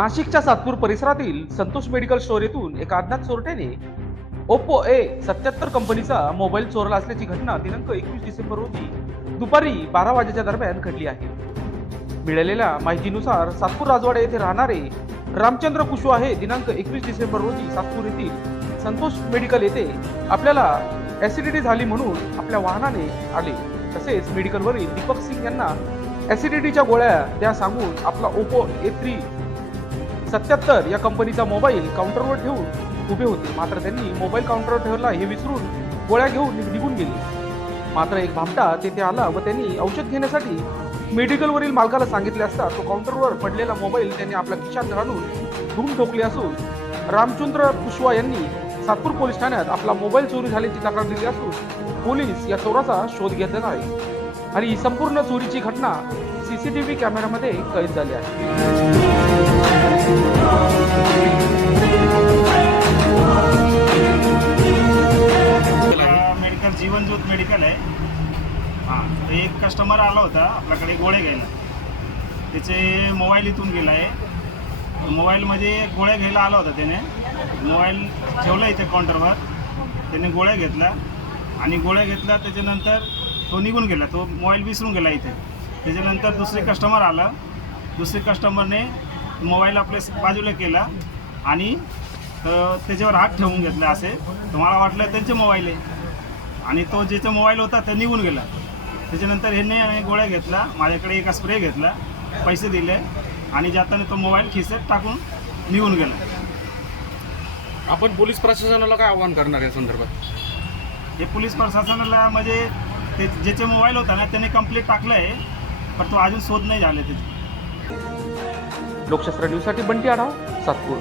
नाशिकच्या सातपूर परिसरातील Santosh medical store येथून एका अज्ञात चोरट्याने ओप्पो A77 कंपनीचा मोबाईल चोरला असल्याची घटना दिनांक 21 डिसेंबर रोजी दुपारी 12 वाजेच्या दरम्यान घडली आहे। मिळालेल्या माहितीनुसार सातपूर राजवाडा येथे राहणारे रामचंद्र कुशवाह हे दिनांक 21 डिसेंबर रोजी सातपूर येथील संतोष मेडिकल येथे आपल्याला ऍसिडिटी झाली म्हणून आपल्या वाहनाने आले। तसेच मेडिकलवरील दीपक सिंग यांना ऍसिडिटीच्या गोळ्या द्या सांगून आपला ओप्पो A77 या कंपनीचा मोबाईल काउंटरवर ठेवून उभे होते। मात्र त्यांनी मोबाईल काउंटरवर ठेवला हे विसरून गोळ्या घेऊन निघून गेले। मात्र एक भामटा तेथे आला व त्यांनी औषध घेण्यासाठी मेडिकलवरील मालकाला सांगितले असता तो काउंटरवर पडलेला मोबाईल त्यांनी आपल्या खिशात घालून धूम ठोकले असून रामचंद्र कुशवाह यांनी सातपूर पोलीस ठाण्यात आपला मोबाईल चोरी झाल्याची तक्रार दिली असून पोलीस या चोराचा शोध घेत आहेत आणि ही संपूर्ण चोरीची घटना सीसीटीव्ही कॅमेऱ्यामध्ये कैद झाली आहे। मेडिकल जीवन ज्योत मेडिकल आहे। हां, तर एक कस्टमर आला होता आपल्याकडे गोळे घ्यायला। त्याचे मोबाईल इथून गेला आहे। मोबाईलमध्ये गोळ्या घ्यायला आला होता त्याने। मोबाईल ठेवला इथे काउंटरवर, त्याने गोळ्या घेतला आणि गोळ्या घेतला त्याच्यानंतर तो निघून गेला। तो मोबाईल विसरून गेला इथे। त्याच्यानंतर दुसरे कस्टमर आला। दुसरे कस्टमरने मोबाईल आपल्या बाजूला केला आणि त्याच्यावर हात ठेवून घेतला असे। तुम्हाला वाटलं त्यांचे मोबाईल आहे आणि तो ज्याचा मोबाईल होता ते निघून गेला। त्याच्यानंतर ह्याने गोळ्या घेतला, माझ्याकडे एक स्प्रे घेतला, पैसे दिले आणि जाताना तो मोबाईल खिशात टाकून निघून गेला। आपण पोलीस प्रशासनाला काय आवाहन करणार या संदर्भात? हे पोलीस प्रशासनाला म्हणजे ते ज्याचे मोबाईल होता ना त्याने कंप्लेंट टाकलं आहे, पण तो अजून शोध नाही झाले त्याचे। लोकशास्त्र न्यूजसाठी बंटी आढाव, सातपूर।